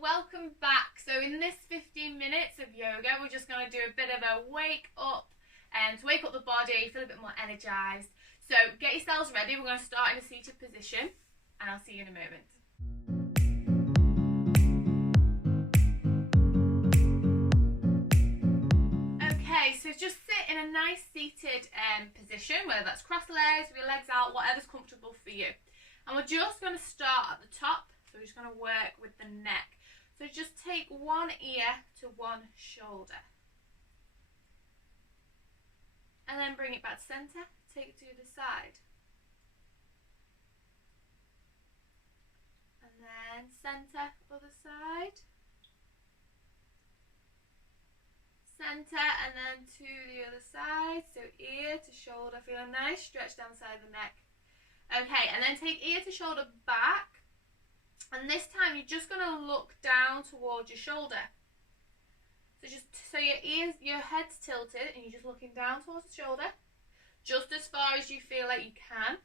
welcome back. So in this 15 minutes of yoga, we're just going to do a bit of a wake up and to wake up the body, feel a bit more energized. So get yourselves ready. We're going to start in a seated position and I'll see you in a moment. Okay, so just sit in a nice seated position, whether that's cross legs, with your legs out, whatever's comfortable for you. And we're just going to start at the top. So we're just going to work with the neck. So just take one ear to one shoulder. And then bring it back to centre. Take it to the side. And then centre, other side. Centre and then to the other side. So ear to shoulder. Feel a nice stretch down the side of the neck. Okay, and then take ear to shoulder back. And this time you're just going to look down towards your shoulder. So your head's tilted and you're just looking down towards the shoulder. Just as far as you feel like you can.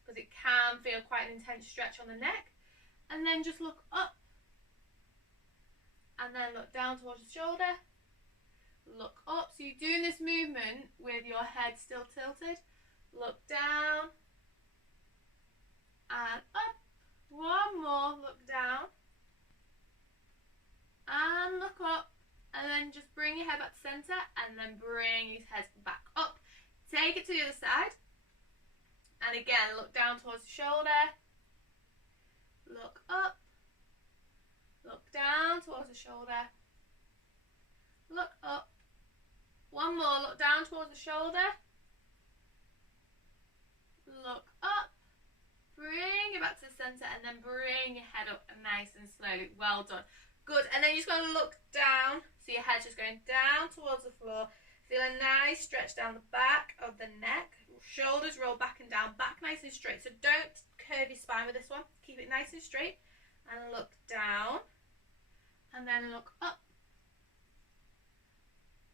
Because it can feel quite an intense stretch on the neck. And then just look up. And then look down towards the shoulder. Look up. So you're doing this movement with your head still tilted. Look down. And up. One more, look down. And look up. And then just bring your head back to centre and then bring your head back up. Take it to the other side. And again, look down towards the shoulder. Look up. Look down towards the shoulder. Look up. One more, look down towards the shoulder. Look up. Bring it back to the centre and then bring your head up nice and slowly. Well done. Good. And then you're just going to look down. So your head's just going down towards the floor. Feel a nice stretch down the back of the neck. Shoulders roll back and down. Back nice and straight. So don't curve your spine with this one. Keep it nice and straight. And look down. And then look up.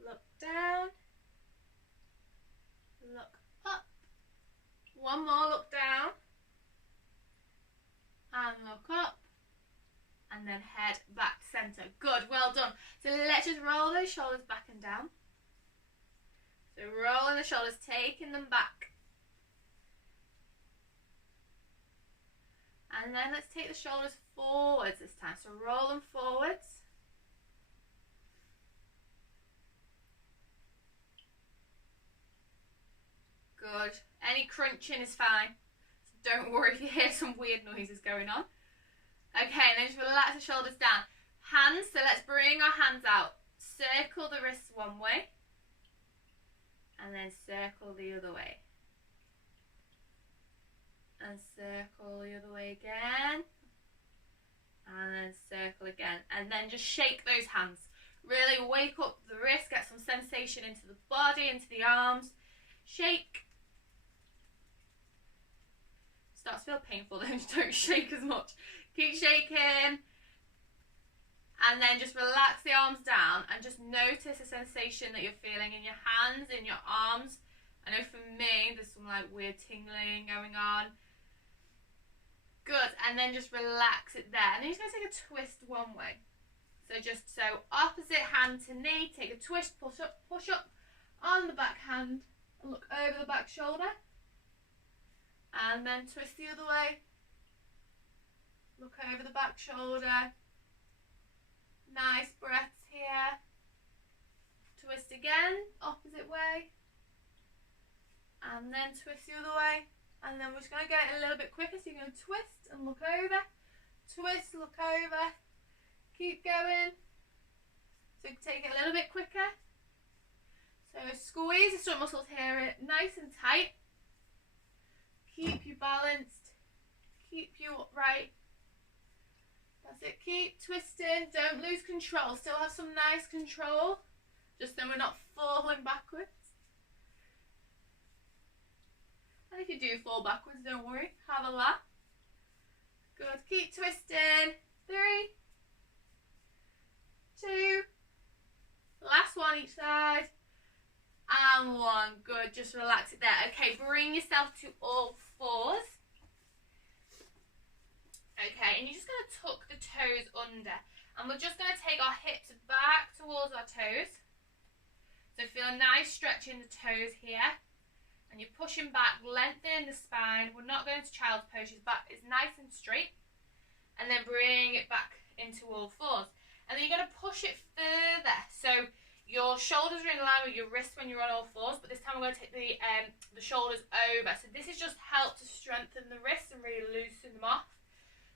Look down. Look up. One more, look down. And look up. And then head back to centre. Good, well done. So let's just roll those shoulders back and down. So rolling the shoulders, taking them back. And then let's take the shoulders forwards this time. So roll them forwards. Good. Any crunching is fine. So don't worry if you hear some weird noises going on. Okay, and then just relax the shoulders down. Hands, so let's bring our hands out. Circle the wrists one way. And then circle the other way. And circle the other way again. And then circle again. And then just shake those hands. Really wake up the wrist, get some sensation into the body, into the arms. Shake. Starts to feel painful, then don't shake as much. Keep shaking. And then just relax the arms down and just notice the sensation that you're feeling in your hands, in your arms. I know for me, there's some like weird tingling going on. Good, and then just relax it there. And then you're just going to take a twist one way. So opposite hand to knee, take a twist, push up on the back hand and look over the back shoulder. And then twist the other way. Look over the back shoulder. Nice breaths here. Twist again, opposite way. And then twist the other way. And then we're just going to get it a little bit quicker. So you're going to twist and look over. Twist, look over. Keep going. So take it a little bit quicker. So squeeze the stomach muscles here nice and tight. Keep you balanced. Keep you upright. That's it. Keep twisting. Don't lose control. Still have some nice control. Just so we're not falling backwards. And if you do fall backwards, don't worry. Have a laugh. Good. Keep twisting. 3, 2. Last one each side. And 1. Good. Just relax it there. Okay, bring yourself to all fours. Okay, and you're just going to tuck the toes under. And we're just going to take our hips back towards our toes. So feel a nice stretch in the toes here. And you're pushing back, lengthening the spine. We're not going to child's pose. Your back is nice and straight. And then bring it back into all fours. And then you're going to push it further. So your shoulders are in line with your wrists when you're on all fours. But this time we're going to take the shoulders over. So this is just help to strengthen the wrists and really loosen them off.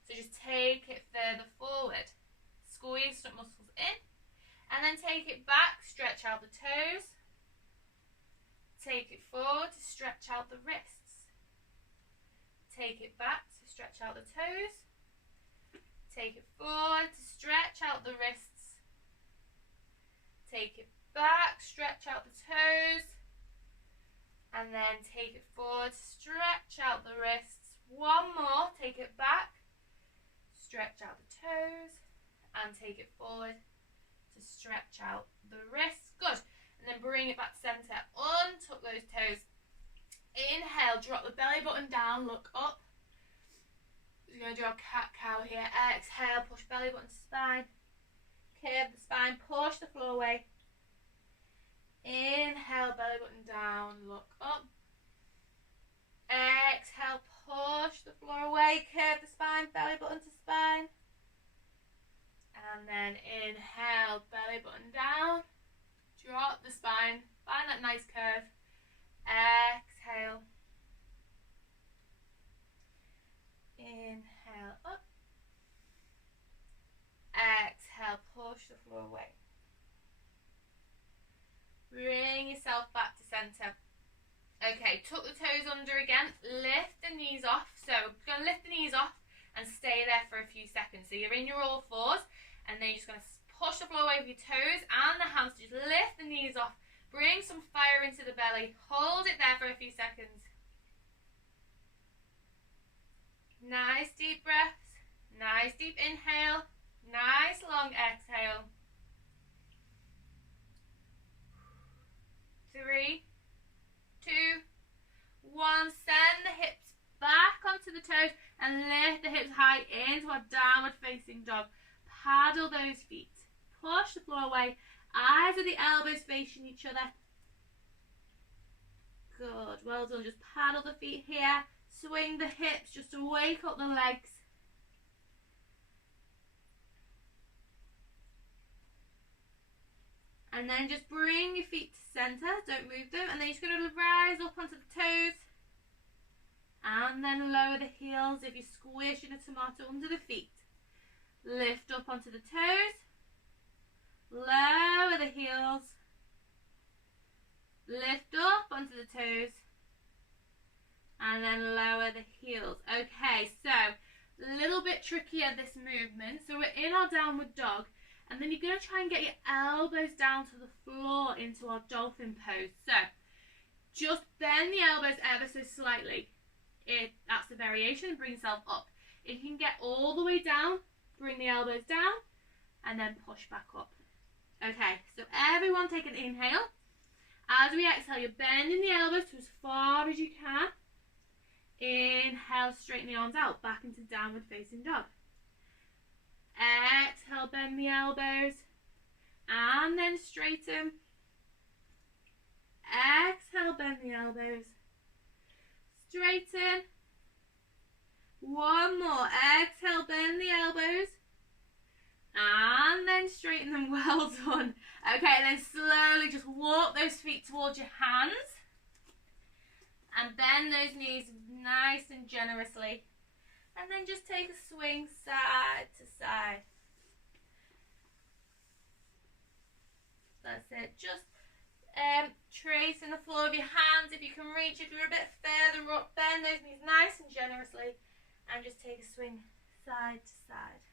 So just take it further forward. Squeeze the muscles in. And then take it back, stretch out the toes. Take it forward to stretch out the wrists. Take it back to stretch out the toes. Take it forward to stretch out the wrists. Take it back, stretch out the toes. And then take it forward, stretch out the wrists. One more, take it back, stretch out the toes. And take it forward to stretch out the wrists. Good. And then bring it back to centre. Untuck those toes. Inhale, drop the belly button down, look up. We're going to do our cat-cow here. Exhale, push belly button to spine. Curve the spine, push the floor away. Inhale, belly button down, look up. Exhale, push the floor away. Curve the spine, belly button to spine. And then inhale, belly button down. Drop the spine, find that nice curve. Exhale. Inhale up. Exhale, push the floor away. Bring yourself back to centre. Okay, tuck the toes under again. Lift the knees off. So we're going to lift the knees off and stay there for a few seconds. So you're in your all fours and then you're just going to push the floor away with your toes and the hands. Just lift the knees off. Bring some fire into the belly. Hold it there for a few seconds. Nice deep breaths. Nice deep inhale. Nice long exhale. 3, 2, 1. Send the hips back onto the toes and lift the hips high into our downward facing dog. Paddle those feet. Push the floor away. Eyes of the elbows facing each other. Good. Well done. Just paddle the feet here. Swing the hips just to wake up the legs. And then just bring your feet to centre. Don't move them. And then you're just going to rise up onto the toes. And then lower the heels if you're squishing a tomato under the feet. Lift up onto the toes. Lower the heels. Lift up onto the toes. And then lower the heels. Okay, so a little bit trickier this movement. So we're in our downward dog. And then you're going to try and get your elbows down to the floor into our dolphin pose. So just bend the elbows ever so slightly. That's the variation. Bring yourself up. If you can get all the way down, bring the elbows down and then push back up. Okay, so everyone take an inhale. As we exhale, you're bending the elbows to as far as you can. Inhale, straighten the arms out, back into downward facing dog. Exhale, bend the elbows and then straighten. Exhale, bend the elbows. Straighten. One more. Exhale, bend the elbows. And then straighten them. Well done. Okay, and then slowly just walk those feet towards your hands. And bend those knees nice and generously. And then just take a swing side to side. That's it. Just tracing the floor of your hands if you can reach. If you're a bit further up, bend those knees nice and generously. And just take a swing side to side.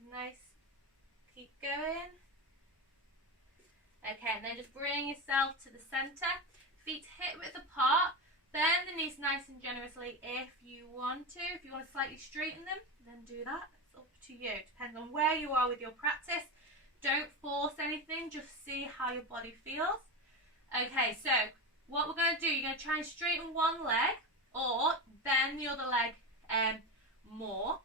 Nice. Keep going. Okay, and then just bring yourself to the centre. Feet hip width apart. Bend the knees nice and generously if you want to. If you want to slightly straighten them, then do that. It's up to you. It depends on where you are with your practice. Don't force anything. Just see how your body feels. Okay, so what we're going to do, you're going to try and straighten one leg or bend the other leg more.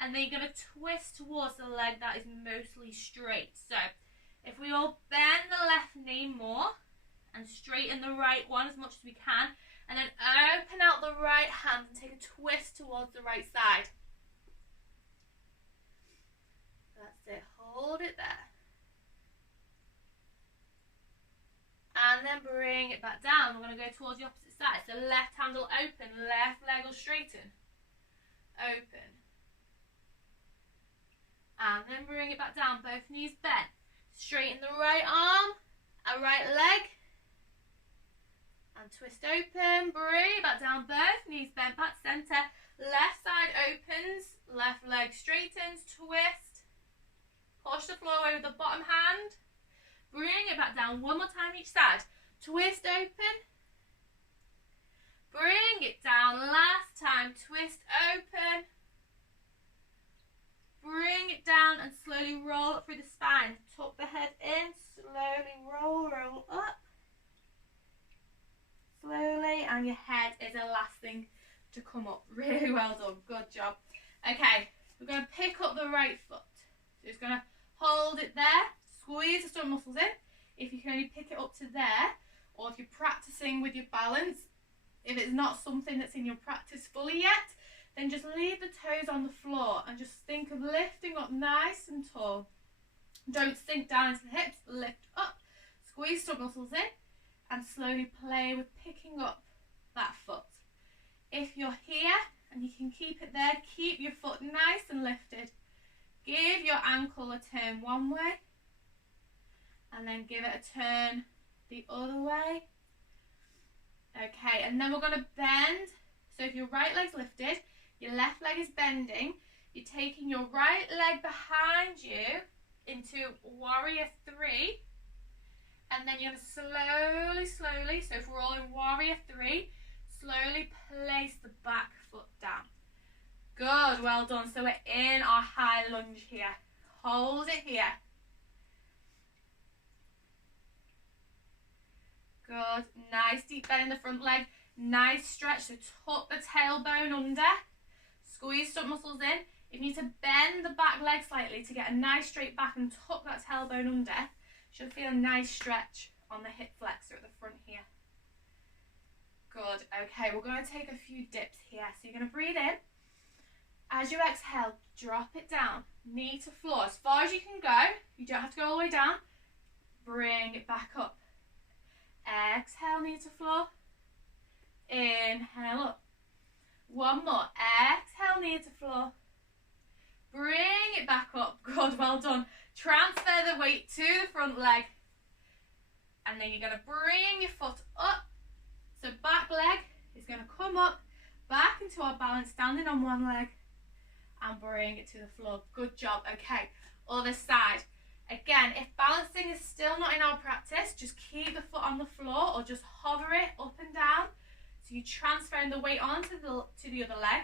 And then you're going to twist towards the leg that is mostly straight. So if we all bend the left knee more and straighten the right one as much as we can, and then open out the right hand and take a twist towards the right side. That's it, hold it there. And then bring it back down. We're going to go towards the opposite side. So left hand will open, left leg will straighten. Open. And then bring it back down, both knees bent. Straighten the right arm and right leg. And twist open, bring it back down, both knees bent, back to centre. Left side opens, left leg straightens, twist. Push the floor away with the bottom hand. Bring it back down, one more time each side. Twist open. Bring it down, last time, twist open. Bring it down and slowly roll up through the spine. Tuck the head in, slowly roll up. Slowly, and your head is the last thing to come up. Really well done, good job. Okay, we're going to pick up the right foot. So just going to hold it there, squeeze the stomach muscles in. If you can only pick it up to there, or if you're practicing with your balance, if it's not something that's in your practice fully yet, then just leave the toes on the floor and just think of lifting up nice and tall. Don't sink down into the hips, lift up, squeeze stomach muscles in, and slowly play with picking up that foot. If you're here and you can keep it there, keep your foot nice and lifted. Give your ankle a turn one way, and then give it a turn the other way. Okay, and then we're going to bend. So if your right leg's lifted, your left leg is bending, you're taking your right leg behind you into warrior 3, and then you're going to slowly, so if we're all in warrior 3, slowly place the back foot down. Good, well done. So we're in our high lunge here. Hold it here. Good, nice deep bend in the front leg, nice stretch, so tuck the tailbone under, squeeze stomach muscles in. If you need to bend the back leg slightly to get a nice straight back and tuck that tailbone under, you should feel a nice stretch on the hip flexor at the front here. Good, okay, we're going to take a few dips here. So you're going to breathe in. As you exhale, drop it down, knee to floor, as far as you can go. You don't have to go all the way down. Bring it back up. Exhale, knee to floor. Inhale up. One more. Exhale, knee to floor. Bring it back up. Good, well done. Transfer the weight to the front leg. And then you're going to bring your foot up. So back leg is going to come up, back into our balance, standing on one leg. And bring it to the floor. Good job. Okay, other side. Again, if balancing is still not in our practice, just keep the foot on the floor or just hover it up and down. So you're transferring the weight onto the other leg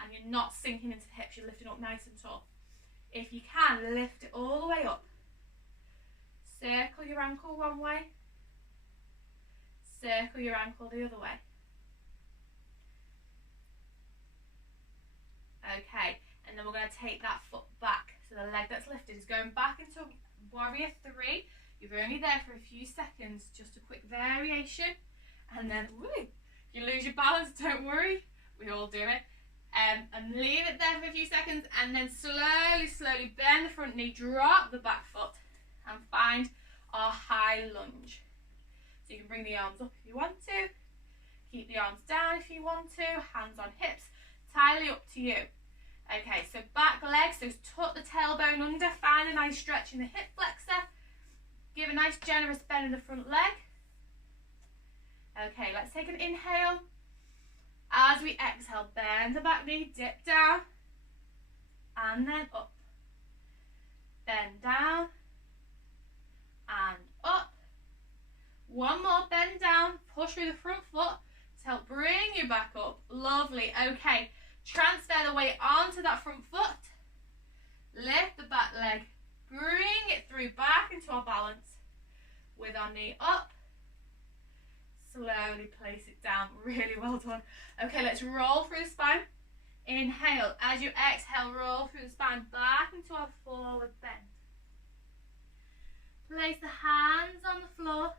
and you're not sinking into the hips, you're lifting up nice and tall. If you can, lift it all the way up. Circle your ankle one way. Circle your ankle the other way. Okay, and then we're going to take that foot back. So the leg that's lifted is going back into warrior 3. You're only there for a few seconds, just a quick variation. And then, woo, if you lose your balance, don't worry. We all do it. And leave it there for a few seconds. And then slowly bend the front knee, drop the back foot. And find our high lunge. So you can bring the arms up if you want to. Keep the arms down if you want to. Hands on hips. Entirely up to you. Okay, so back leg, so tuck the tailbone under, find a nice stretch in the hip flexor. Give a nice generous bend in the front leg. Okay, let's take an inhale. As we exhale, bend the back knee, dip down, and then up. Bend down, and up. One more, bend down, push through the front foot to help bring you back up. Lovely, okay. Transfer the weight onto that front foot. Lift the back leg. Bring it through back into our balance. With our knee up. Slowly place it down. Really well done. Okay, let's roll through the spine. Inhale. As you exhale, roll through the spine back into a forward bend. Place the hands on the floor.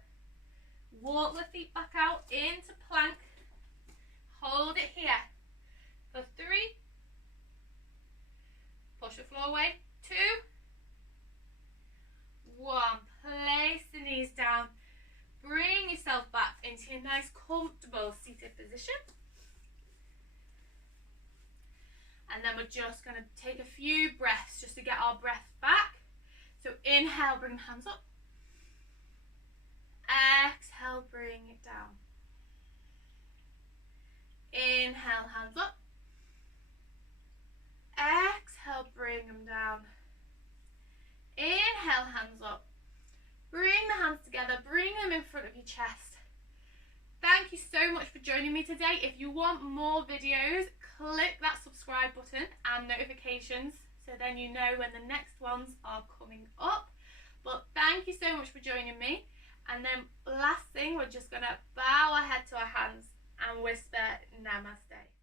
Walk the feet back out into plank. Hold it here for 3. Push the floor away. 2. 1. Place the knees down. Bring yourself back into your nice, comfortable seated position. And then we're just going to take a few breaths just to get our breath back. So inhale, bring the hands up. Exhale, bring it down. Inhale, hands up. Exhale, bring them down. Inhale, hands up. Bring the hands together, bring them in front of your chest. Thank you so much for joining me today. If you want more videos, click that subscribe button and notifications so then you know when the next ones are coming up. But thank you so much for joining me. And then last thing, we're just going to bow our head to our hands and whisper namaste.